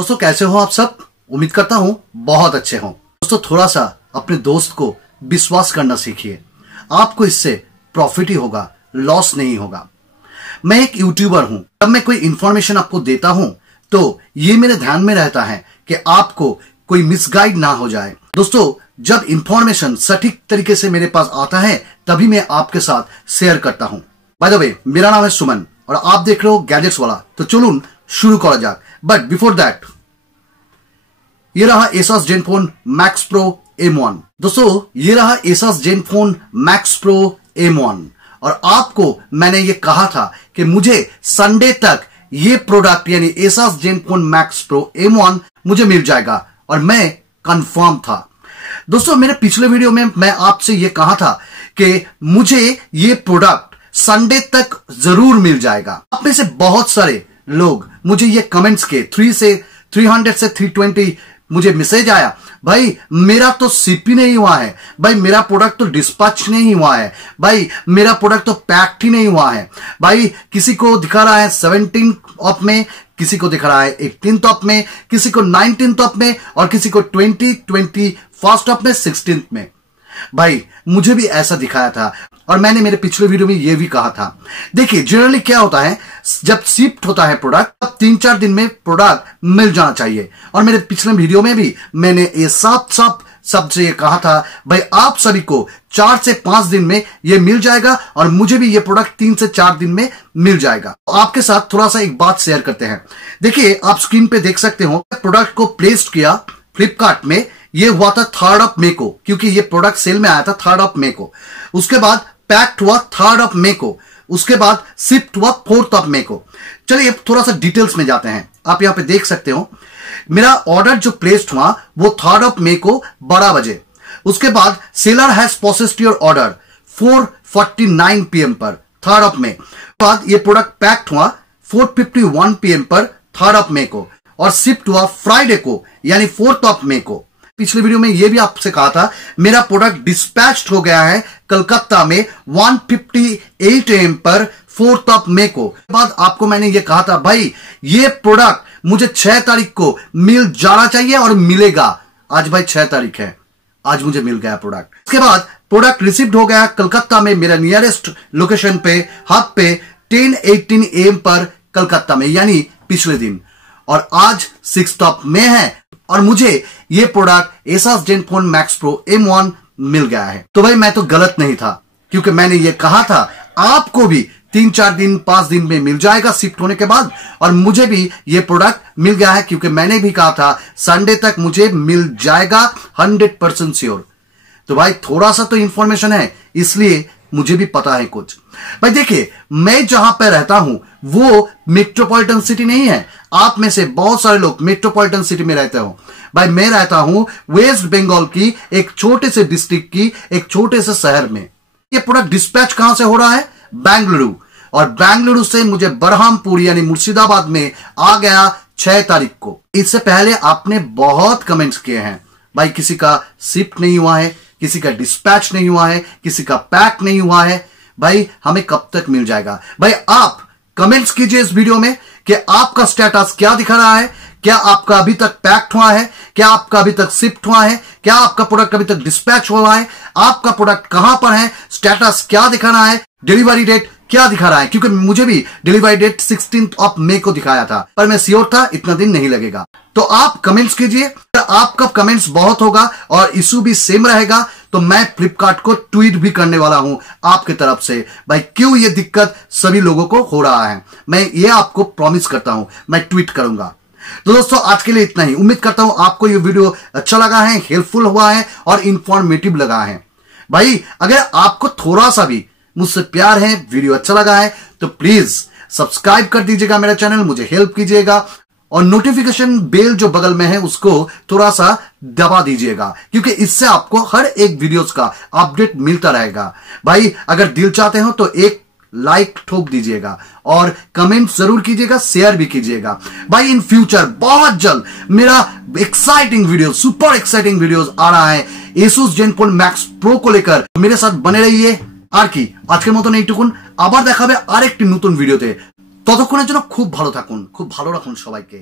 दोस्तों कैसे हो आप सब। उम्मीद करता हूं बहुत अच्छे हो। दोस्तों थोड़ा सा अपने दोस्त को विश्वास करना सीखिए, आपको इससे प्रॉफिट ही होगा, लॉस नहीं होगा। मैं एक यूट्यूबर हूं, जब मैं कोई इंफॉर्मेशन आपको देता हूं तो ये मेरे ध्यान में रहता है कि आपको कोई मिसगाइड ना हो जाए। दोस्तों जब इंफॉर्मेशन सटीक तरीके से मेरे पास आता है तभी मैं आपके साथ शेयर करता हूं। बाय द वे मेरा नाम है सुमन और आप देख रहे हो गैजेट्स वाला। तो चलून शुरू करा जाक। बट बिफोर दैट ये रहा Asus Zenfone Max Pro M1। दोस्तों ये रहा Asus Zenfone Max Pro M1 और आपको मैंने ये कहा था कि मुझे संडे तक ये प्रोडक्ट यानी Asus Zenfone Max Pro M1 मुझे मिल जाएगा और मैं कंफर्म था। दोस्तों मेरे पिछले वीडियो में मैं आपसे ये कहा था कि मुझे ये प्रोडक्ट संडे तक जरूर मिल जाएगा। आप में से बहुत सारे लोग मुझे ये कमेंट्स के 300 से 320 मुझे मैसेज आया, भाई मेरा तो सीपी नहीं हुआ है, भाई मेरा प्रोडक्ट तो डिस्पैच नहीं हुआ है, भाई मेरा प्रोडक्ट तो पैक्ड ही नहीं हुआ है। भाई किसी को दिखा रहा है 17 ऑफ में, किसी को दिखा रहा है 18 ऑफ में, किसी को 19 ऑफ में और किसी को 21st ऑफ में, 16 में। भाई मुझे भी ऐसा दिखाया था और मैंने मेरे पिछले वीडियो में यह भी कहा था। देखिए जनरली क्या होता है, जब शिफ्ट होता है प्रोडक्ट तब 3-4 दिन में प्रोडक्ट मिल जाना चाहिए। और मेरे पिछले वीडियो में भी मैंने ये साफ सबसे ये कहा था, भाई आप सभी को 4 से 5 दिन में ये मिल जाएगा और मुझे भी ये प्रोडक्ट 3 से 4 दिन में मिल जाएगा। तो आपके साथ थोड़ा सा एक बात शेयर करते हैं। देखिए आप स्क्रीन पे देख सकते हो, प्रोडक्ट को प्लेस्ड किया फ्लिपकार्ट में, ये हुआ था 3rd मई को, क्योंकि ये प्रोडक्ट सेल में आया था 3rd मई को। उसके बाद पैक्ड हुआ 3rd मई को, उसके बाद शिफ्ट हुआ 4th मई को। चलिए थोड़ा सा डिटेल्स में जाते हैं। आप यहां पे देख सकते हो मेरा ऑर्डर जो प्लेस्ड हुआ वो 3rd मई को 12 बजे। उसके बाद seller has processed your order 4:49 PM पर 3rd मई। बाद ये प्रोडक्ट पैक्ड हुआ 4:51 PM पर 3rd मई को और शिफ्ट हुआ फ्राइडे को यानी 4th मई को। पिछले वीडियो में यह भी आपसे कहा था मेरा प्रोडक्ट डिस्पैच्ड हो गया है कलकत्ता में 1:58 AM पर 4th मई को। बाद आपको मैंने यह कहा था भाई ये प्रोडक्ट मुझे 6 तारीख को मिल जाना चाहिए और मिलेगा। आज भाई 6 तारीख है, आज मुझे मिल गया प्रोडक्ट। इसके बाद प्रोडक्ट रिसीव्ड हो गया कलकत्ता में मेरा नियरेस्ट लोकेशन पे हाथ पे 10:18 AM पर कलकत्ता में, यानी पिछले दिन। और आज 6th मई है और मुझे ये product Asus Zenfone Max Pro M1 मिल गया है। तो भाई मैं तो गलत नहीं था, क्योंकि मैंने ये कहा था आपको भी 3-4 दिन 5 दिन में मिल जाएगा शिफ्ट होने के बाद, और मुझे भी ये प्रोडक्ट मिल गया है क्योंकि मैंने भी कहा था संडे तक मुझे मिल जाएगा 100% श्योर। तो भाई थोड़ा सा तो इंफॉर्मेशन है, इसलिए मुझे भी पता है कुछ। भाई देखिए मैं जहां पर रहता हूं वो मेट्रोपॉलिटन सिटी नहीं है। आप में से बहुत सारे लोग मेट्रोपॉलिटन सिटी में रहते हो। भाई मैं रहता हूं वेस्ट बंगाल की एक छोटे से डिस्ट्रिक्ट की एक छोटे से शहर में। ये प्रोडक्ट डिस्पैच कहां से हो रहा है? बेंगलुरु। और बेंगलुरु से मुझे बरहामपुर यानी मुर्शिदाबाद में आ गया 6 तारीख को। इससे पहले आपने बहुत कमेंट्स किए हैं, भाई किसी का शिफ्ट नहीं हुआ है, किसी का डिस्पैच नहीं हुआ है, किसी का पैक नहीं हुआ है। भाई हमें कब तक मिल जाएगा? भाई आप कमेंट्स कीजिए इस वीडियो में कि आपका स्टेटस क्या दिखा रहा है। क्या आपका अभी तक पैक्ड हुआ है? क्या आपका अभी तक शिफ्ट हुआ है? क्या आपका प्रोडक्ट अभी तक डिस्पैच हुआ है? आपका प्रोडक्ट कहां पर है? स्टेटस क्या दिखा रहा है? डिलीवरी डेट क्या दिखा रहा है? क्योंकि मुझे भी डिलीवरी डेट 16th मई को दिखाया था, पर मैं श्योर था इतना दिन नहीं लगेगा। तो आप कमेंट्स कीजिए। आपका कमेंट्स बहुत होगा और इशू भी सेम रहेगा तो मैं फ्लिपकार्ट को ट्वीट भी करने वाला हूं आपके तरफ से, भाई क्यों ये दिक्कत सभी लोगों को हो रहा है। मैं ये आपको प्रॉमिस करता हूं, मैं ट्वीट करूंगा। तो दोस्तों आज के लिए इतना ही। उम्मीद करता हूं आपको ये वीडियो अच्छा लगा है, हेल्पफुल हुआ है और इंफॉर्मेटिव लगा है। भाई अगर आपको थोड़ा सा भी मुझसे प्यार है, वीडियो अच्छा लगा है तो प्लीज सब्सक्राइब कर दीजिएगा मेरा चैनल, मुझे हेल्प कीजिएगा। और नोटिफिकेशन बेल जो बगल में है उसको थोड़ा सा दबा दीजिएगा, क्योंकि इससे आपको हर एक वीडियोस का अपडेट मिलता रहेगा। भाई अगर दिल चाहते हो तो एक लाइक ठोक दीजिएगा और कमेंट जरूर कीजिएगा, शेयर भी कीजिएगा। भाई इन फ्यूचर बहुत जल्द मेरा exciting video, super exciting videos आ रहा है Asus Zenfone Max Pro को लेकर। मेरे साथ बने रहिए। আর কি আজকের মতন এইটুকুন, আবার দেখাবে আরেকটি নতুন ভিডিওতে। ততক্ষণের জন্য খুব ভালো থাকুন, খুব ভালো রাখুন সবাইকে।